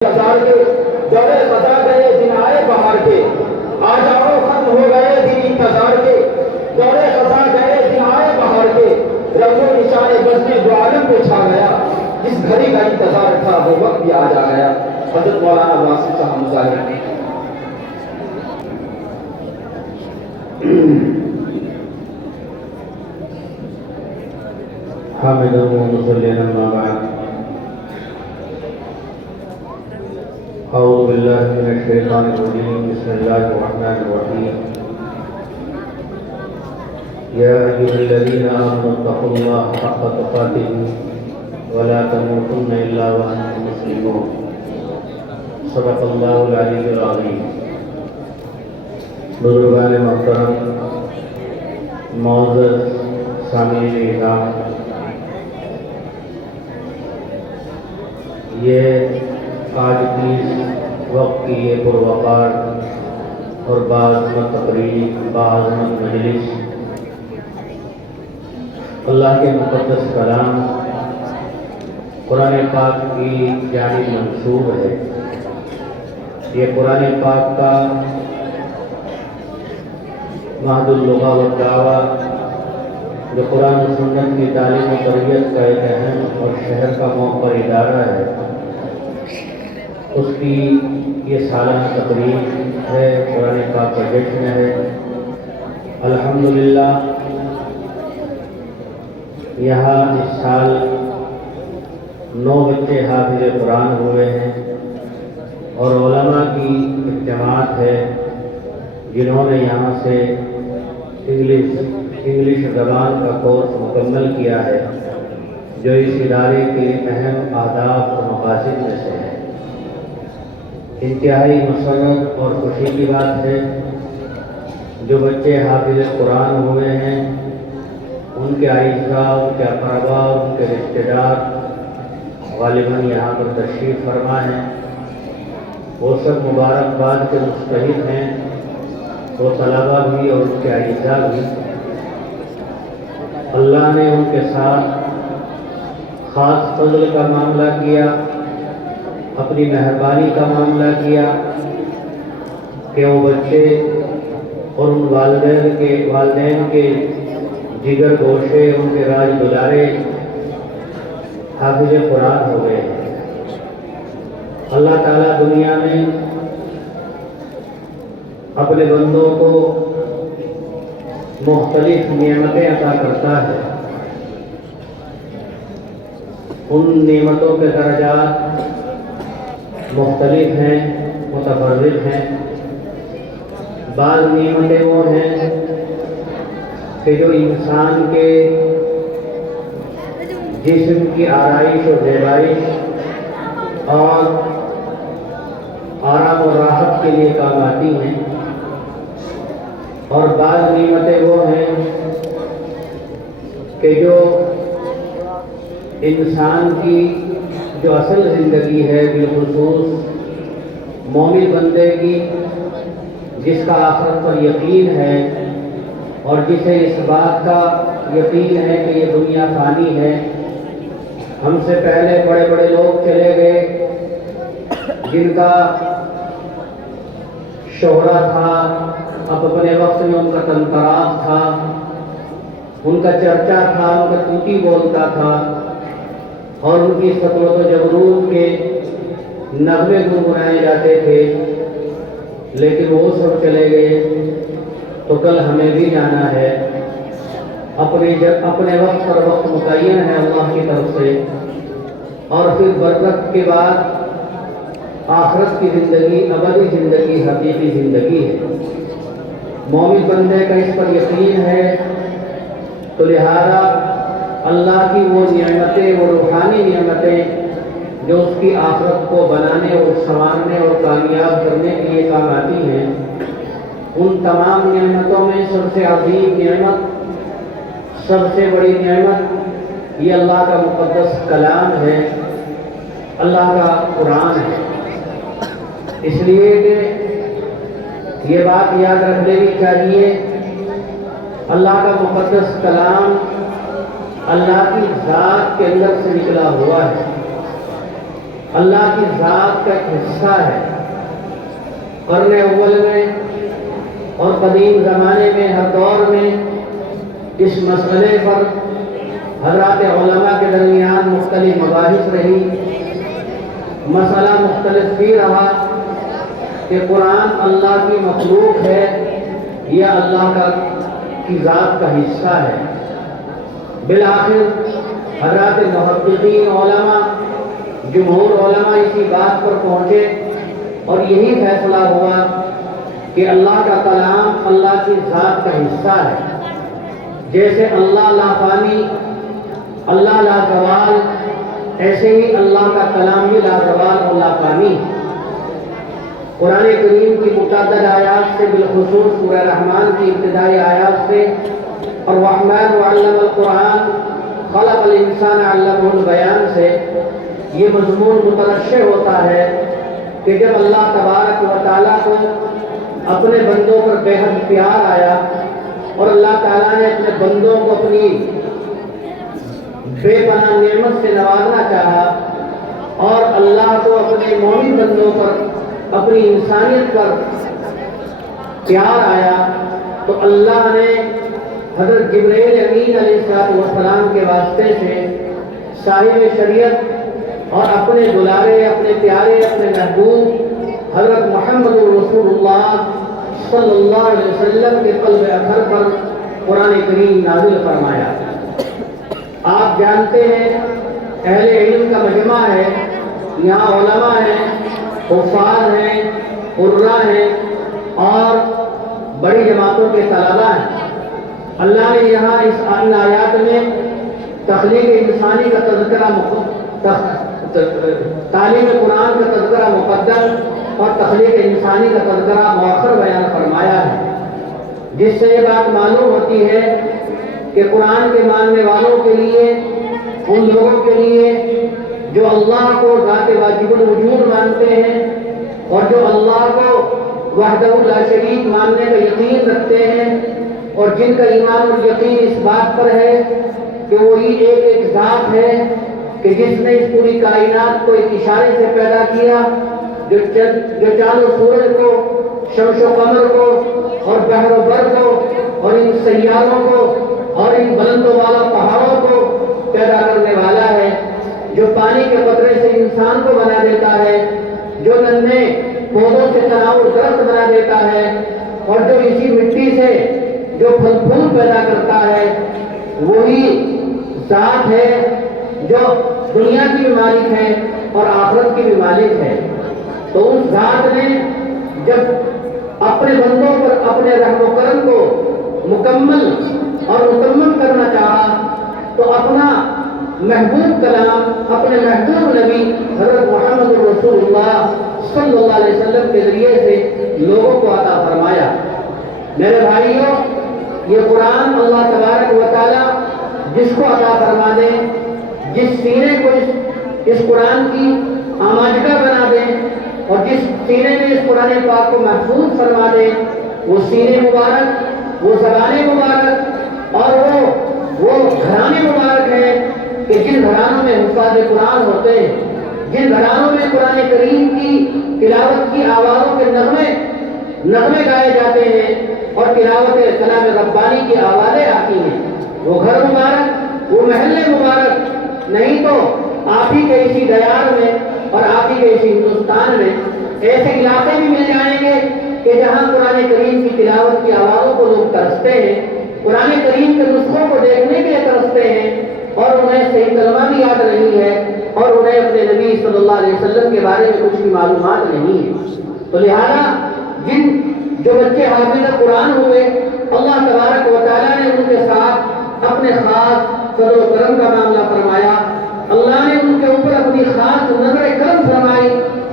انتظار کے دورے خزاں گئے دن آئے بہار کے، آ جاؤ ختم ہو گئے دن انتظار کے، دورے خزاں گئے دن آئے بہار کے، رنگ و نشان بزم دو عالم پہ چھا گیا، جس گھڑی کا انتظار تھا وہ وقت بھی آ جا گیا۔ حضرت مولانا واصف صاحب مظاہر۔ حامداً ومصليا أما بعد، أعوذ بالله من الشيطان الرجيم، بسم الله الرحمن الرحيم، يا أيها الذين آمنوا اتقوا الله حق تقاته ولا تموتن إلا وأنتم مسلمون، صدق الله العلي العظيم۔ بزرگان محترم، معزز سامعین اکرام، یہ آج کی وقت کی یہ پروقار اور باعظمت تقریب، باعظمت مجلس اللہ کے مقدس کلام قرآن پاک کی جانب منسوب ہے۔ یہ قرآن پاک کا مہد اللغہ والدعوہ جو قرآن و سنت کی تعلیم و تربیت کا ایک اہم اور شہر کا موقع ادارہ ہے، اس کی یہ سالانہ تقریب ہے، قرآن پاک کا جشن ہے۔ الحمدللہ یہاں اس سال 9 بچے حافظ قرآن ہوئے ہیں اور علماء کی ایک جماعت ہے جنہوں نے یہاں سے انگلش زبان کا کورس مکمل کیا ہے، جو اس ادارے کے اہم اہداف اور مقاصد میں سے ہے۔ انتہائی مسرت اور خوشی کی بات ہے جو بچے حافظ قرآن ہوئے ہیں، ان کے اعزاء، ان کے اقرباء، ان کے رشتہ دار غالباً یہاں پر تشریف فرما ہیں، وہ سب مبارکباد کے مستحق ہیں، وہ طلباء بھی اور ان کے اعزاء بھی۔ اللہ نے ان کے ساتھ خاص فضل کا معاملہ کیا، اپنی مہربانی کا معاملہ کیا کہ وہ بچے اور ان والدین کے جگر گوشے، ان کے راج دلارے حافظ قرآن ہو گئے۔ اللہ تعالیٰ دنیا میں اپنے بندوں کو مختلف نعمتیں عطا کرتا ہے، ان نعمتوں کے درجات مختلف ہیں، متفرق ہیں۔ بعض نعمتیں وہ ہیں کہ جو انسان کے جسم کی آرائش و زیبائش اور آرام و راحت کے لیے کام آتی ہیں، اور بعض نعمتیں وہ ہیں کہ جو انسان کی جو اصل زندگی ہے، بالخصوص مومن بندے کی جس کا آخرت پر یقین ہے اور جسے اس بات کا یقین ہے کہ یہ دنیا فانی ہے، ہم سے پہلے بڑے بڑے لوگ چلے گئے جن کا شہرہ تھا، اب اپنے وقت میں ان کا تنقرات تھا، ان کا چرچا تھا، ان کا توتی بولتا تھا، اور ان کی سطوت و جبروت کے نغمے گنگنائے جاتے تھے، لیکن وہ سب چلے گئے تو کل ہمیں بھی جانا ہے۔ اپنے وقت پر وقت متعین ہے اللہ کی طرف سے، اور پھر برزخ کے بعد آخرت کی زندگی، ابدی زندگی، حقیقی زندگی ہے۔ مومن بندے کا اس پر یقین ہے، تو لہذا اللہ کی وہ نعمتیں، وہ روحانی نعمتیں جو اس کی آخرت کو بنانے اور سنوارنے اور کامیاب کرنے کے لیے کام آتی ہیں، ان تمام نعمتوں میں سب سے عظیم نعمت، سب سے بڑی نعمت یہ اللہ کا مقدس کلام ہے، اللہ کا قرآن ہے۔ اس لیے کہ یہ بات یاد رکھ لینی چاہیے، اللہ کا مقدس کلام اللہ کی ذات کے اندر سے نکلا ہوا ہے۔ اللہ کی ذات کا ایک حصہ ہے۔ قرن اول میں اور قدیم زمانے میں ہر دور میں اس مسئلے پر حضرات علماء کے درمیان مختلف مباحث رہی۔ مسئلہ مختلف بھی رہا کہ قرآن اللہ کی مخلوق ہے یا اللہ کی ذات کا حصہ ہے۔ بالآخر حضرات محققین علماء، جمہور علماء اسی بات پر پہنچے اور یہی فیصلہ ہوا کہ اللہ کا کلام اللہ کی ذات کا حصہ ہے۔ جیسے اللہ لا فانی، اللہ لا زوال، ایسے ہی اللہ کا کلام بھی لا زوال اور لا فانی۔ قرآن کریم کی متعدد آیات سے، بالخصوص سورہ رحمان کی ابتدائی آیات سے، اور الرحمن علم القرآن خلق الانسان علمہ البیان سے یہ مضمون مترشح ہوتا ہے کہ جب اللہ تبارک و تعالیٰ کو اپنے بندوں پر بے حد پیار آیا اور اللہ تعالیٰ نے اپنے بندوں کو اپنی بے پناہ نعمت سے نوازنا چاہا اور اللہ کو اپنے مومن بندوں پر، اپنی انسانیت پر پیار آیا، تو اللہ نے حضرت جبرائیل امین علیہ السلام کے واسطے سے صاحب شریعت اور اپنے دلارے، اپنے پیارے، اپنے محبوب حضرت محمد رسول اللہ صلی اللہ علیہ وسلم کے قلب اطہر پر قرآن کریم نازل فرمایا۔ آپ جانتے ہیں اہل علم کا مجمع ہے، یہاں علماء ہیں، حفاظ ہیں، قراء ہیں اور بڑی جماعتوں کے طلباء ہیں۔ اللہ نے یہاں اس ان آیات میں تخلیق انسانی کا تذکرہ، تعلیم قرآن کا تذکرہ مقدم اور تخلیق انسانی کا تذکرہ مؤخر بیان فرمایا ہے، جس سے یہ بات معلوم ہوتی ہے کہ قرآن کے ماننے والوں کے لیے، ان لوگوں کے لیے جو اللہ کو ذات واجب الوجود مانتے ہیں اور جو اللہ کو وحدہ لا شریک ماننے کا یقین رکھتے ہیں اور جن کا ایمان اور یقین اس بات پر ہے کہ وہی ایک ذات ہے کہ جس نے اس پوری کائنات کو ایک اشارے سے پیدا کیا، جو چاند و سورج کو، شمس و قمر کو اور بحر و بر کو اور ان سیاروں کو اور ان بلند و بالا پہاڑوں کو پیدا کرنے والا ہے، جو پانی کے قطرے سے انسان کو بنا دیتا ہے، جو ننھے پودوں سے تناور درخت بنا دیتا ہے اور جو اسی مٹی سے جو پھل پھول پیدا کرتا ہے، وہی ذات ہے جو دنیا کی بھی مالک ہے اور آخرت کی بھی مالک ہے۔ تو اس ذات نے جب اپنے بندوں پر اپنے رحم و کرم کو مکمل اور متمم کرنا چاہا تو اپنا محبوب کلام، اپنے محبوب نبی حضرت محمد رسول اللہ صلی اللہ علیہ وسلم کے ذریعے سے لوگوں کو عطا فرمایا۔ میرے بھائیوں، یہ قرآن اللہ تبارک و تعالیٰ جس کو عطا فرما دے، جس سینے کو اس قرآن کی آماجگہ بنا دے اور جس سینے میں اس قرآن پاک کو محفوظ فرما دے، وہ سینے مبارک، وہ زبانیں مبارک اور وہ گھرانے مبارک ہیں کہ جن گھرانوں میں حفاظ قرآن ہوتے ہیں، جن گھرانوں میں قرآن کریم کی تلاوت کی آوازوں کے نغمے گائے جاتے ہیں اور تلاوت کلام ربانی کی آوازیں آتی ہیں، وہ گھر مبارک، وہ محلے مبارک، نہیں تو آپ ہی کے اسی دیار میں اور آپ ہی کے اسی ہندوستان میں ایسے علاقے بھی مل جائیں گے کہ جہاں قرآن کریم کی تلاوت کی آوازوں کو لوگ ترستے ہیں، قرآن کریم کے نسخوں کو دیکھنے کے لیے ترستے ہیں اور انہیں صحیح کلمہ بھی یاد نہیں ہے اور انہیں اپنے نبی صلی اللہ علیہ وسلم کے بارے میں کچھ بھی معلومات نہیں ہے۔ تو لہذا جو بچے حافظ قرآن ہوئے، اللہ تبارک و تعالیٰ نے ان کے ساتھ اپنے خاص فضل و کرم کا معاملہ فرمایا۔ اللہ نے ان کے اوپر اپنی خاص نظر کرم فرمائی،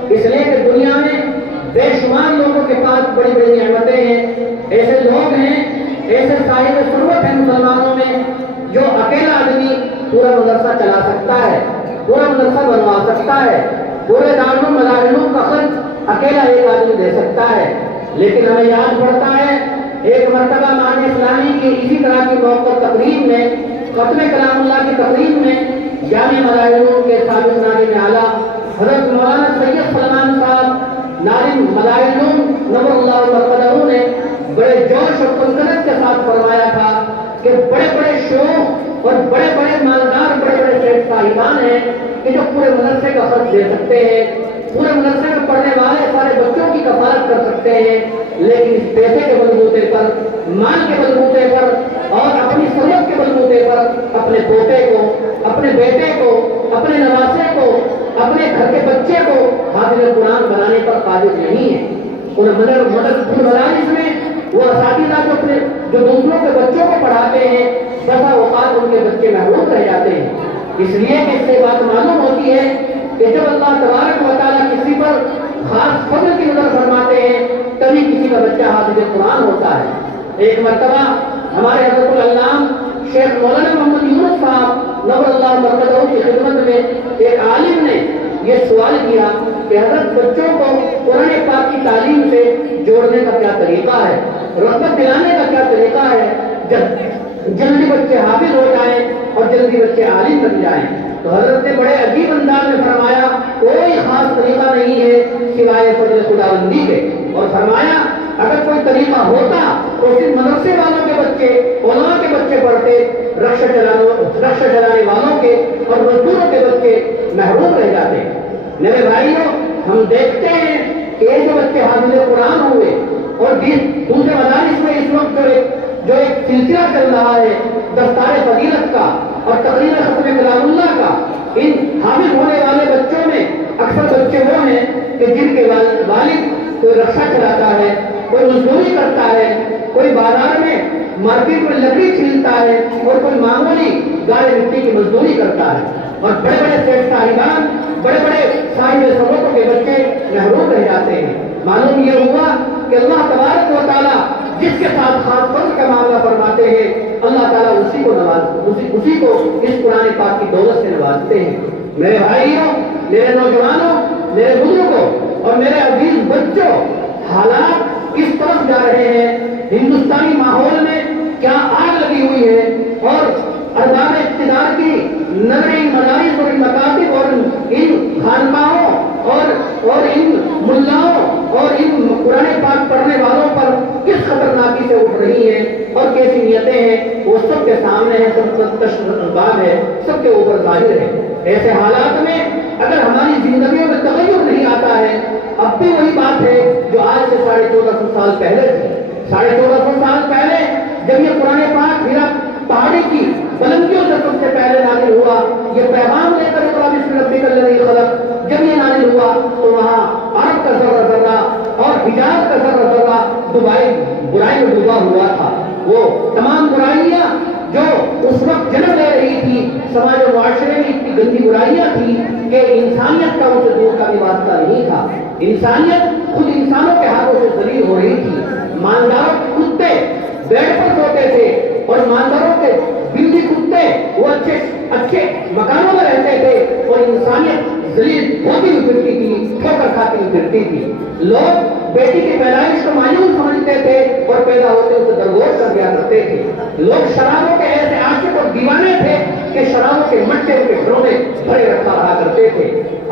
اس لیے کہ دنیا میں بے شمار لوگوں کے پاس بڑی بڑی نعمتیں ہیں، ایسے لوگ ہیں، ایسے صاحب ثروت ہیں مسلمانوں میں جو اکیلا آدمی پورا مدرسہ چلا سکتا ہے، پورا مدرسہ بنوا سکتا ہے، پورے دارالمعلوم کا خرچ اکیلا ایک آدمی دے سکتا ہے۔ لیکن ہمیں یاد پڑتا ہے ایک مرتبہ مان اسلامی کی اسی طرح کی موقع تقریب میں، ختم کلام اللہ کی تقریب میں، جامع مدارس کے ثابت نام اعلیٰ حضرت مولانا سید سلمان صاحب نارم ملائلوم نور اللہ مرقدہ نے بڑے جوش اور کنکنت کے ساتھ فرمایا تھا کہ بڑے بڑے شوق اور بڑے بڑے مالدار بڑے بڑے شیخ صاحبان ہیں کہ جو پورے مدرسے کا خرچ دے سکتے ہیں، پورے مدرسے میں پڑھنے والے سارے بچوں کی کفالت کر سکتے ہیں، لیکن اس پیسے کے بلبوتے پر، مال کے بلبوتے پر اور اپنی سمجھ کے بلبوتے پر اپنے پوتے کو، اپنے بیٹے کو، اپنے نواسے کو، اپنے گھر کے بچے کو حافظ قرآن بنانے پر قادر نہیں ہے۔ ان مدارس میں وہ اساتذہ جو دوسروں کے بچوں کو پڑھاتے ہیں، بسا اوقات ان کے بچے محروم رہ جاتے ہیں۔ اس لیے کہ اس سے بات معلوم ہوتی ہے کہ جب اللہ تبارک و تعالیٰ کسی پر خاص فضل کی نظر فرماتے ہیں تبھی کسی کا بچہ حافظ قرآن ہوتا ہے۔ ایک مرتبہ ہمارے حضرت العلام شیخ مولانا محمد یونس صاحب نور اللہ مرقدہ کی خدمت میں ایک عالم نے یہ سوال کیا کہ حضرت بچوں کو قرآن پاک کی تعلیم سے جوڑنے کا کیا طریقہ ہے، رغبت دلانے کا کیا طریقہ ہے، جب جلدی بچے حافظ ہو جائیں اور جلدی بچے عالم بن جائیں؟ تو حضرت نے بڑے عجیب انداز میں فرمایا کوئی خاص طریقہ نہیں ہے سوائے فضل خداوندی کے، اور فرمایا اگر کوئی طریقہ ہوتا تو صرف مدرسے والوں کے بچے، علماء کے بچے پڑھتے، رکشہ چلانے والوں کے اور مزدوروں کے بچے محروم رہ جاتے۔ میرے بھائیوں، ہم دیکھتے ہیں کہ ایک بچے حافظ قرآن ہوئے اور دوسرے مدارس میں اس وقت جو ایک سلسلہ چل رہا ہے دستار فضیلت کا اور تقریر ختم کلام اللہ کا، ان حافظ ہونے والے بچوں میں اکثر بچے وہ ہیں کہ جن کے والد کوئی رکشہ چلاتا ہے، کوئی مزدوری کرتا ہے، کوئی بازار میں مارکیٹ میں لکڑی چھیلتا ہے اور کوئی معمولی گاڑی مٹی کی مزدوری کرتا ہے، اور بڑے بڑے شیخ صاحبان، بڑے بڑے صاحب ثروتوں کے بچے محروم رہ جاتے ہیں۔ معلوم یہ ہوا کہ اللہ تبارک و تعالیٰ جس کے ساتھ خاص فضل کا معاملہ فرماتے ہیں، اللہ تعالیٰ اسی کو اس قرآن پاک کی دولت سے نوازتے ہیں۔ میرے بھائیوں، میرے نوجوانوں، میرے بزرگوں اور میرے عزیز بچوں، حالات کس طرف جا رہے ہیں، ہندوستانی ماحول میں کیا آگ لگی ہوئی ہے، اور ارباب اقتدار کی نظر ان مدارس اور ان مکاتب اور ان خانقاہوں اور ان ملاؤں اور ان قرآن پاک پڑھنے والوں پر کس خطرناکی سے اٹھ رہی ہیں اور کیسی نیتیں ہیں، وہ سب کے سامنے ہے، سب تشباب ہے، سب کے اوپر ظاہر ہے۔ ایسے حالات میں اگر ہماری زندگیوں میں تغیر نہیں آتا ہے، اب بھی وہی بات ہے جو آج سے 1450 سال پہلے تھی۔ 1450 سال پہلے جب یہ قرآن پاک ہیرا پہاڑی کی بلندیوں سے سب سے پہلے نازل ہوا، یہ پیغام لے کر اقرا بسم ربک الذی خلق جب یہ نازل ہوا تو وہاں عرب کا ذرہ ذرہ اور حجاز کا ذرہ ذرہ برائی میں ڈوبا ہوا تھا۔ وہ تمام برائیاں جو اس وقت جنم لے رہی تھی سماج و معاشرے میں، اتنی گندی برائیاں تھی کہ انسانیت کا اسے دور کا بھی واسطہ نہیں تھا۔ انسانیت خود انسانوں کے ہاتھوں سے ذلیل ہو رہی تھی۔ مالداروں کے کتے بیڈ پر سوتے تھے اور مالداروں کے بلی کتے وہ اچھے مکانوں میں رہتے تھے، اور انسانیت ذلیل ہوتی ہوئی پھرتی تھی، ٹھوکر کھاتی ہوئی پھرتی تھی۔ لوگ بیٹی کی پیدائش کو مایوس سمجھتے تھے اور پیدا ہوتے اسے درگور کر دیا کرتے تھے۔ لوگ شرابوں کے ایسے عاشق اور دیوانے تھے کہ شرابوں کے مٹکے ان کے گھروں میں بھرے رہا کرتے تھے۔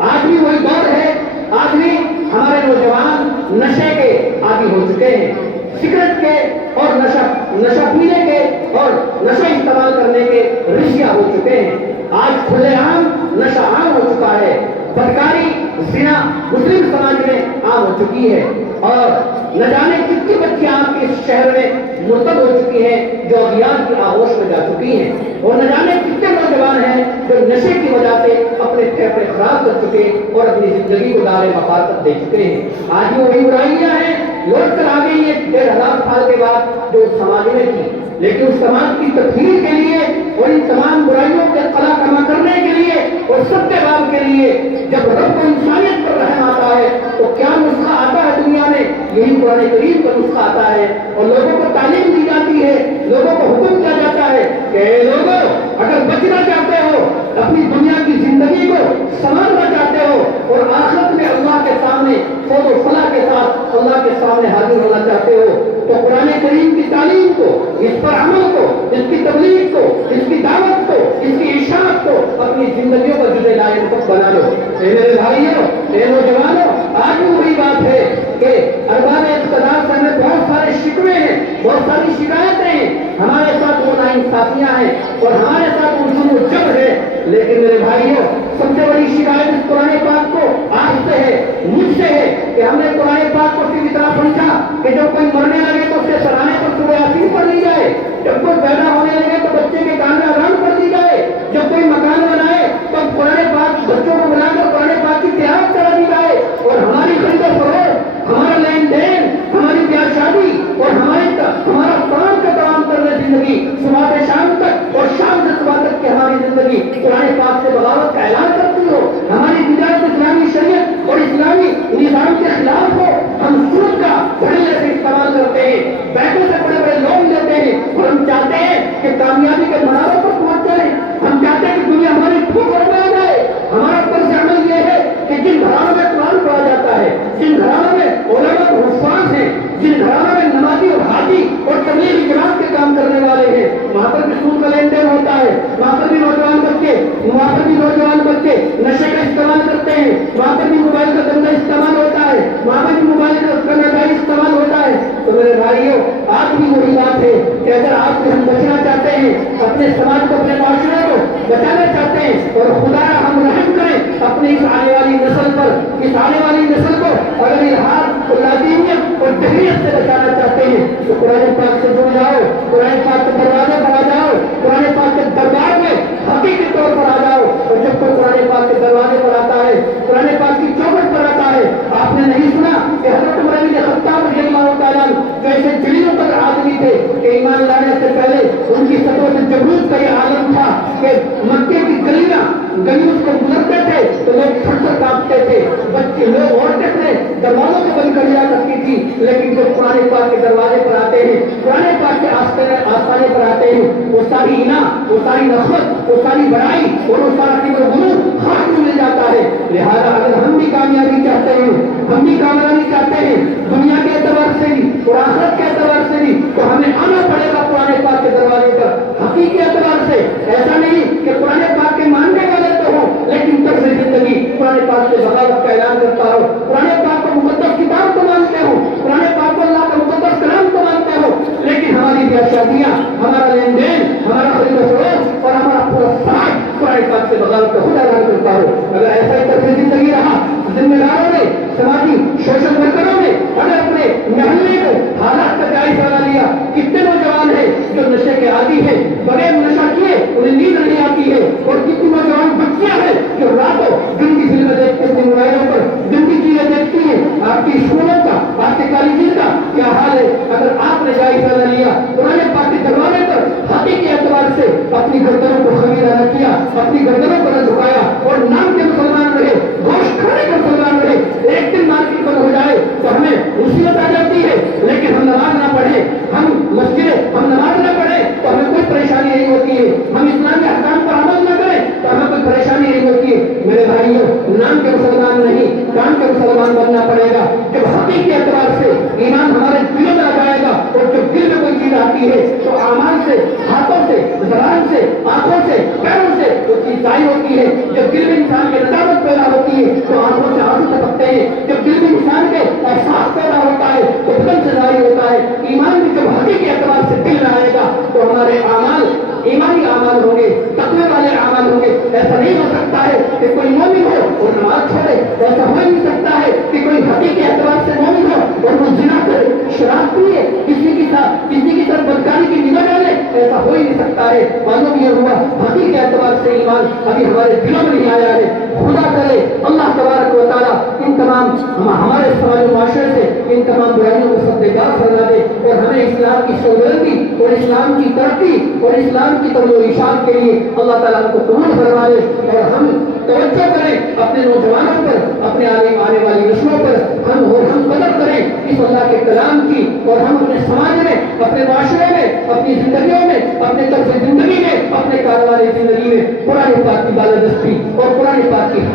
آج بھی وہی دور ہے، آج بھی ہمارے نوجوان نشے کے عادی ہو چکے ہیں، سگریٹ کے اور نشہ پینے کے اور نشہ استعمال کرنے کے رشیا ہو چکے ہیں۔ آج کھلے عام نشہ عام ہو چکا ہے، بدکاری زنا مسلم سماج میں عام ہو چکی ہے، اور نہ جانے کتنی بچیاں آپ کے اس شہر میں مرتد ہو چکی ہیں جو اغیار کی آغوش میں جا چکی ہیں، اور نہ جانے کتنے نوجوان ہیں جو نشے کی وجہ سے اپنے پھیپھڑے خراب کر چکے اور اپنی زندگی کو دار مفارقت دے چکے ہیں۔ آج بھی وہی برائیاں ہیں، لوٹ کر آ گئی ہیں 1500 سال کے بعد جو اس سماج میں تھی، لیکن اس سماج کی تطہیر کے لیے اور ان تمام برائیوں کے قلع کما کرنے کے لیے اور سب کے باب کے لیے جب رب کو انسانیت پر رحم آتا ہے تو کیا نسخہ آتا ہے دنیا میں؟ یہی قرآن کریم کا نسخہ آتا ہے، اور لوگوں کو تعلیم دی جاتی ہے، لوگوں کو حکم کیا جاتا ہے کہ اے لوگوں، اگر بچنا چاہتے ہو، اپنی دنیا کی زندگی کو سنوارنا چاہتے ہو اور آخرت میں اللہ کے سامنے فوز و فلاح کے ساتھ اللہ کے سامنے حاضر ہونا چاہتے ہو، تو قرآن کریم کی تعلیم کو، اس پر عمل کو، اس کی تبلیغ کو، اس کی دعوت کو، اس کی ارشاد کو اپنی زندگیوں پر جزے لائے قائم بنا لو۔ میرے بھائیوں، نوجوانوں، آج بھی وہی بات ہے کہ ارباب اقتدار سے ہمیں بہت سارے شکوے ہیں، بہت ساری شکایتیں ہیں، ہمارے ساتھ وہ ناانصافیاں ہیں اور ہمارے ساتھ وہ ظلم و جبر ہے، لیکن میرے بھائیوں سب سے بڑی شکایت اس قرآن پاک کو آپ سے ہے، مجھ سے ہے کہ ہم نے قرآن پاک کو صرف اتنا سمجھا کہ جب کوئی مرنے لگے تو اسے سرانے پر سورہ یاسین پڑھ لی جائے، جب کوئی پیدا ہونے لگے تو بچے کے کان میں اذان پڑھ دی جائے، جب کوئی مکان بنائے تو قرآن پاک بچوں کو بلا کر قرآن پاک کی تلاوت کرا دی جائے، اور ہماری خرید و فروخت، ہمارا لین دین، ہماری بیاہ شادی اور ہمارا کام کا کام کرنے زندگی صبح سے شام تک اور شام سے صبح تک کی ہماری زندگی قرآن پاک سے بغاوت کا اعلان کرتی ہو، ہماری تجارت اسلامی شریعت اور اسلامی نظام کے خلاف ہو، ہم سود کا بڑے سے استعمال کرتے ہیں، بینکوں سے بڑے بڑے لون لیتے ہیں اور ہم چاہتے ہیں کہ کامیابی کے مناروں پر پہنچ جائیں، ہم چاہتے ہیں کہ دنیا ہماری ٹھوکر میں آ جائے۔ ہمارا فرض عمل یہ ہے کہ جن گھرانوں میں قرآن پڑھا جاتا ہے، جن گھرانوں میں علماء اور حفاظ ہیں، جن گھرانوں میں نمازی اور حاجی اور تبلیغی جماعت کے کام کرنے والے ہیں، وہاں پر بھی سود کا لین دین ہوتا ہے، وہاں پر بھی نوجوان بچے نشے کا استعمال کرتے ہیں، وہاں پر بھی موبائل کا گندا استعمال ہوتا ہے، وہاں پر بھی موبائل کا ناجائز استعمال ہوتا ہے۔ تو میرے بھائیوں آج بھی وہی بات ہے کہ اگر آج سے ہم بچنا چاہتے ہیں، اپنے سماج کو، اپنے معاشرے کو بچانا چاہتے ہیں اور خدا ہم رحم کریں اپنی اس آنے والی نسل پر، اس آنے والی نسل کو اگر الحاد اور لادینیت اور جہلیت سے بچانا چاہتے ہیں تو قرآن پاک سے جڑ جاؤ، قرآن پاک کے دروازے پر آ جاؤ، قرآن پاک کے دربار میں حقیقی طور پر آ جاؤ۔ اور جب کوئی قرآن پاک کے دروازے پر آتا ہے، قرآن پاک کی چوکھٹ پر آتا ہے، آپ نے نہیں سنا کہ حضرت عمر بن خطاب رضی اللہ تعالیٰ جو ایسے جلیلوں پر آدمی تھے کہ ایمان لانے سے پہلے ان کی سطح سے جبروت کا یہ عالم تھا کہ مکے کی گلیوں کو گزرتے تھے تو لوگ تھر تھر کانپتے تھے، بچے لوگ عورتیں تھے دروازوں کو بند کر دیا کرتی تھی، لیکن جب قرآن پاک کے دروازے پر آتے ہیں، قرآن پاک کے آستانے پر آتے ہیں، وہ ساری انعام، وہ ساری نفرت، وہ ساری بڑائی اور وہ سارا کبر و غرور خاک میں مل جاتا ہے۔ لہذا اگر ہم بھی کامیابی چاہتے ہیں، ہم بھی کامیابی چاہتے ہیں دنیا کے اعتبار سے بھی اور آخرت کے اعتبار سے بھی، تو ہمیں آنا پڑے گا قرآن پاک کے دروازے پر حقیقی اعتبار سے۔ ایسا نہیں کہ قرآن پاک کے ماننے والے تو ہوں لیکن طرز زندگی قرآن پاک سے بغاوت کا اعلان کرتا ہو، قرآن پاک کو مقدس کتاب کو مانتے ہو، قرآن پاک کو اللہ کا مقدس کلام کو مانتے ہو، لیکن ہماری بیاہ شادیاں، ہمارا لین دین، ہمارا خرید و فروخت اور ہمارا پورا سماج قرآن پاک سے بغاوت کا خود اعلان کرتا ہو۔ اگر ایسا ہی طرز زندگی رہا، ذمہ داروں نے، سماجی سوشل ورکروں نے اگر اپنے محلے کو حالات کا جائزہ نہ لیا، کتنے نوجوان ہیں جو نشے کے عادی ہیں، بغیر نشہ کیے انہیں نیند نہیں آتی ہے، اور کتنی نوجوان بچیاں ہیں جو راتوں دن کی فلمیں دیکھتے ہیں، موبائلوں پر دن کی چیزیں دیکھتی ہیں۔ آپ کی اسکولوں کا، آپ کے کالجوں کا کیا حال ہے اگر آپ نے جائزہ نہ لیا، قرآن پاک کے دروازے پر حقیقی اعتبار سے اپنی گردنوں کو خمیرہ نہ کیا، اپنی گردنوں کو نہ جھکایا اور نام کے مسلمان رہے، گوشت کھانے کے مسلمان رہے، ایک دن مارکیٹ بند ہو جائے تو ہمیں مصیبت آ جاتی ہے، لیکن ہم نماز نہ پڑھیں، ہم نماز نہ پڑھیں تو ہمیں کوئی پریشانی نہیں ہوتی ہے، ہم اسلامی احکام پر عمل نہ کریں تو ہمیں کوئی پریشانی نہیں ہوتی ہے۔ میرے بھائیوں نام کے مسلمان نہیں، کام کے مسلمان بننا پڑے گا۔ جب حقیقی اعتبار سے ایمان ہمارے دلوں میں آ جائے گا اور جب دل میں کوئی چیز آتی ہے تو اعمال سے، ہاتھوں سے، زبان سے، آنکھوں سے، پیروں سے وہ چیز ظاہر ہوتی ہے۔ جب دل میں انسان کی ندامت پیدا ہوتی ہے تو آنکھوں سے آنسو ٹپکتے ہیں، جب دل میں انسان کے احساس پیدا ہوتا ہے تو بدن سے ظاہر ہوتا ہے۔ ایمان بھی جب حقیقی اعتبار سے دل میں آئے گا تو ہمارے اعمال ایمانی اعمال ہوں گے، تقوی والے اعمال ہوں گے۔ ایسا نہیں ہو سکتا ہے کہ کوئی مومن ہو اور نماز چھوڑے، ایسا ہو نہیں سکتا ہے کہ کوئی حقیقی اعتبار سے مومن ہو اور وہ زنا کرے، شراب پیے، کسی کی طرف بدکاری کی نگاہ ڈالے، ایسا ہو ہی نہیں سکتا ہے۔ معلوم یہ ہوا حقیقی اعتبار سے ایمان ابھی ہمارے دلوں میں نہیں آیا ہے۔ خدا کرے اللہ تبارک و تعالیٰ ان تمام ہمارے سماج و معاشرے سے ان تمام برائیوں کو سدگار فرما دے اور ہمیں اسلام کی سربلندی اور اسلام کی ترقی اور اسلام کی تبلیغ و ارشاد کے لیے اللہ تعالیٰ کو قبول فرما دے، اور ہم توجہ کریں اپنے نوجوانوں پر، اپنے آنے والی نسلوں پر، ہم قدر کریں اس اللہ کے کلام کی، اور ہم اپنے سماج میں، اپنے معاشرے میں، اپنی زندگیوں میں، اپنے طرز زندگی میں، اپنے کاروباری زندگی میں قرآن پاک کی بالادستی اور قرآن پاک کی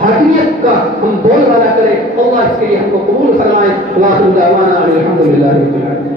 حاکمیت کا ہم بول بالا کریں۔ اللہ اس کے لیے ہم کو قبول فرمائے۔ وآخر دعوانا الحمدللہ رب العالمین۔